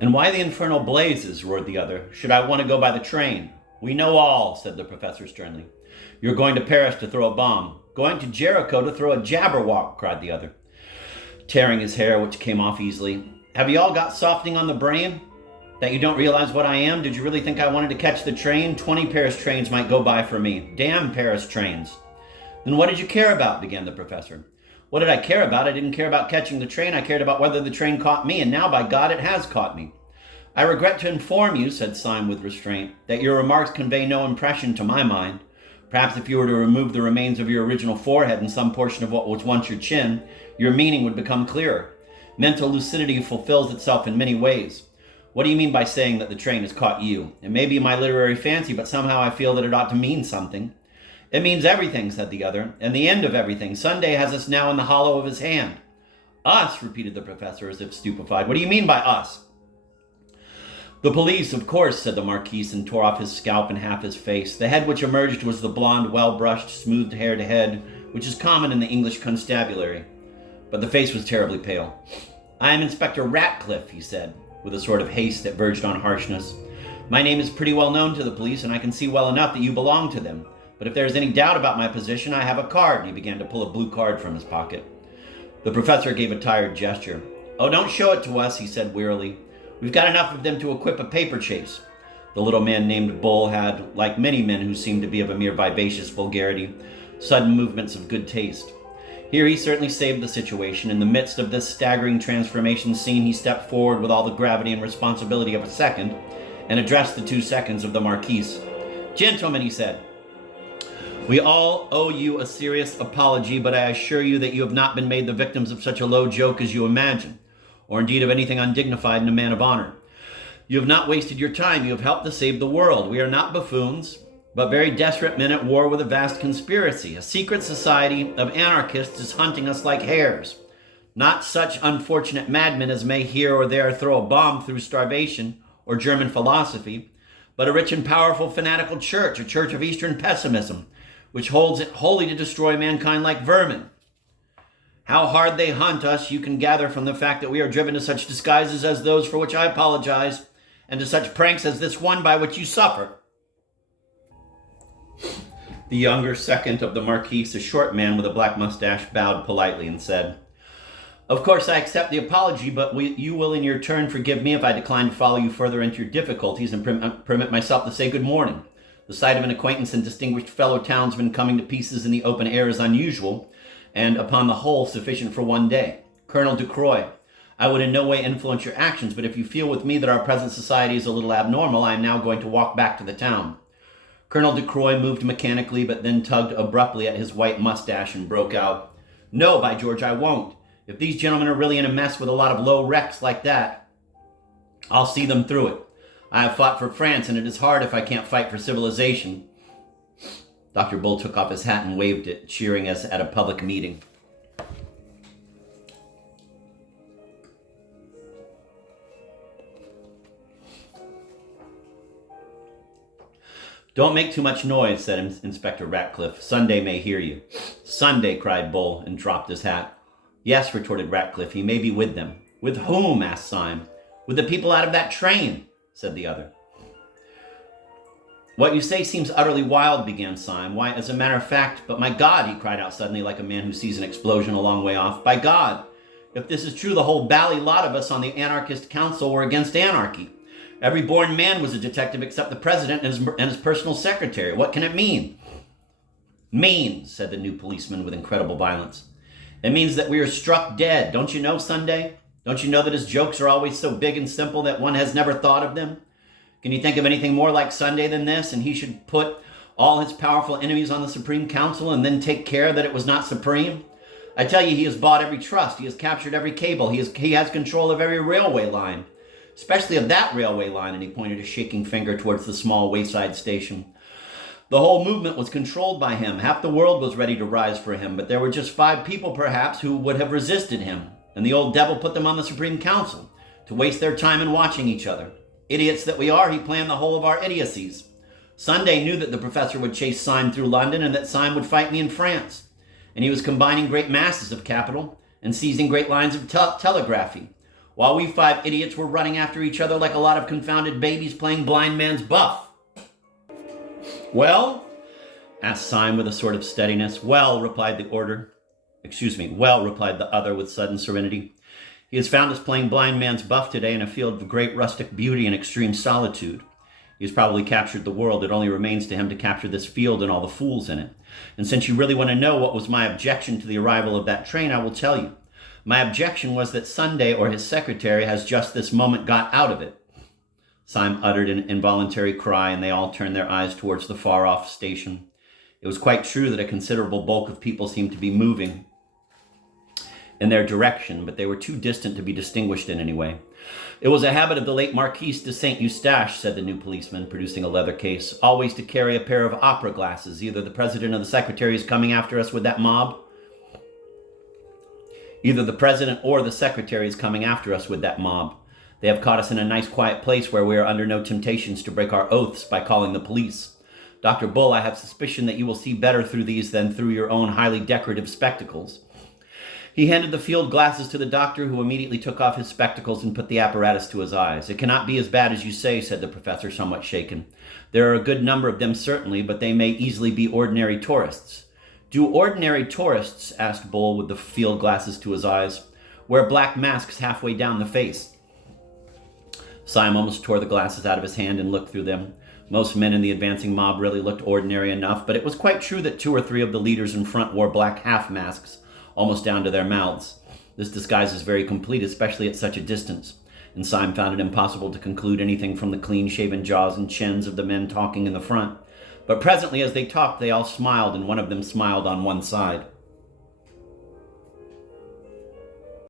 "And why the infernal blazes," roared the other, "should I want to go by the train?" "We know all," said the professor sternly. "You're going to Paris to throw a bomb." "Going to Jericho to throw a jabberwock," cried the other, tearing his hair, which came off easily. "Have you all got softening on the brain? That you don't realize what I am? Did you really think I wanted to catch the train? 20 Paris trains might go by for me. Damn Paris trains." "Then what did you care about?" began the professor. "What did I care about? I didn't care about catching the train. I cared about whether the train caught me, and now, by God, it has caught me." "I regret to inform you," said Syme with restraint, "that your remarks convey no impression to my mind. Perhaps if you were to remove the remains of your original forehead and some portion of what was once your chin, your meaning would become clearer. Mental lucidity fulfills itself in many ways. What do you mean by saying that the train has caught you? It may be my literary fancy, but somehow I feel that it ought to mean something." "It means everything," said the other, "and the end of everything. Sunday has us now in the hollow of his hand." "Us?" repeated the professor as if stupefied. "What do you mean by us?" "The police, of course," said the Marquise, and tore off his scalp and half his face. The head which emerged was the blonde, well-brushed, smooth-haired head, which is common in the English constabulary. But the face was terribly pale. "I am Inspector Ratcliffe," he said, with a sort of haste that verged on harshness. "My name is pretty well known to the police, and I can see well enough that you belong to them. But if there is any doubt about my position, I have a card," and he began to pull a blue card from his pocket. The professor gave a tired gesture. "Oh, don't show it to us," he said wearily. "We've got enough of them to equip a paper chase." The little man named Bull had, like many men who seemed to be of a mere vivacious vulgarity, sudden movements of good taste. Here he certainly saved the situation. In the midst of this staggering transformation scene, he stepped forward with all the gravity and responsibility of a second, and addressed the 2 seconds of the Marquise. "Gentlemen," he said, "we all owe you a serious apology, but I assure you that you have not been made the victims of such a low joke as you imagine, or indeed of anything undignified in a man of honor. You have not wasted your time. You have helped to save the world. We are not buffoons, but very desperate men at war with a vast conspiracy. A secret society of anarchists is hunting us like hares. Not such unfortunate madmen as may here or there throw a bomb through starvation or German philosophy, but a rich and powerful fanatical church, a church of Eastern pessimism, which holds it wholly to destroy mankind like vermin. How hard they hunt us you can gather from the fact that we are driven to such disguises as those for which I apologize, and to such pranks as this one by which you suffer." The younger second of the Marquise, a short man with a black mustache, bowed politely and said, "Of course I accept the apology, but you will in your turn forgive me if I decline to follow you further into your difficulties and permit myself to say good morning. The sight of an acquaintance and distinguished fellow townsman coming to pieces in the open air is unusual, and upon the whole sufficient for one day. Colonel Ducroix, I would in no way influence your actions, but if you feel with me that our present society is a little abnormal, I am now going to walk back to the town." Colonel Ducroix moved mechanically, but then tugged abruptly at his white mustache and broke out, "No, by George, I won't. If these gentlemen are really in a mess with a lot of low wrecks like that, I'll see them through it. I have fought for France, and it is hard if I can't fight for civilization." Dr. Bull took off his hat and waved it, cheering as at a public meeting. "Don't make too much noise," said Inspector Ratcliffe. "Sunday may hear you." "Sunday," cried Bull, and dropped his hat. "Yes," retorted Ratcliffe, "he may be with them." "With whom?" asked Syme. "With the people out of that train," said the other. "What you say seems utterly wild," began Syme. "Why, as a matter of fact, but my God," he cried out suddenly like a man who sees an explosion a long way off. "By God, if this is true, the whole bally lot of us on the anarchist council were against anarchy. Every born man was a detective except the president and his personal secretary. What can it mean?" "Means," said the new policeman with incredible violence. "It means that we are struck dead. Don't you know, Sunday? Don't you know that his jokes are always so big and simple that one has never thought of them? Can you think of anything more like Sunday than this? And he should put all his powerful enemies on the Supreme Council and then take care that it was not supreme? I tell you, he has bought every trust. He has captured every cable. He has control of every railway line, especially of that railway line," and he pointed a shaking finger towards the small wayside station. "The whole movement was controlled by him. Half the world was ready to rise for him, but there were just 5 people, perhaps, who would have resisted him, and the old devil put them on the Supreme Council to waste their time in watching each other. Idiots that we are, he planned the whole of our idiocies. Sunday knew that the professor would chase Syme through London and that Syme would fight me in France, and he was combining great masses of capital, and seizing great lines of telegraphy, while we 5 idiots were running after each other like a lot of confounded babies playing blind man's buff. Well? Asked Syme with a sort of steadiness. Well, replied the other with sudden serenity. He has found us playing blind man's buff today in a field of great rustic beauty and extreme solitude. He has probably captured the world. It only remains to him to capture this field and all the fools in it. And since you really want to know what was my objection to the arrival of that train, I will tell you. My objection was that Sunday or his secretary has just this moment got out of it. Syme uttered an involuntary cry, and they all turned their eyes towards the far-off station. It was quite true that a considerable bulk of people seemed to be moving in their direction, but they were too distant to be distinguished in any way. It was a habit of the late Marquis de Saint Eustache, said the new policeman, producing a leather case, always to carry a pair of opera glasses. Either the president or the secretary is coming after us with that mob. Either the president or the secretary is coming after us with that mob. They have caught us in a nice quiet place where we are under no temptations to break our oaths by calling the police. Dr. Bull, I have suspicion that you will see better through these than through your own highly decorative spectacles. He handed the field glasses to the doctor, who immediately took off his spectacles and put the apparatus to his eyes. It cannot be as bad as you say, said the professor, somewhat shaken. There are a good number of them, certainly, but they may easily be ordinary tourists. Do ordinary tourists, asked Bull with the field glasses to his eyes, wear black masks halfway down the face? Syme almost tore the glasses out of his hand and looked through them. Most men in the advancing mob really looked ordinary enough, but it was quite true that 2 or 3 of the leaders in front wore black half masks, almost down to their mouths. This disguise is very complete, especially at such a distance, and Syme found it impossible to conclude anything from the clean-shaven jaws and chins of the men talking in the front. But presently, as they talked, they all smiled, and one of them smiled on one side.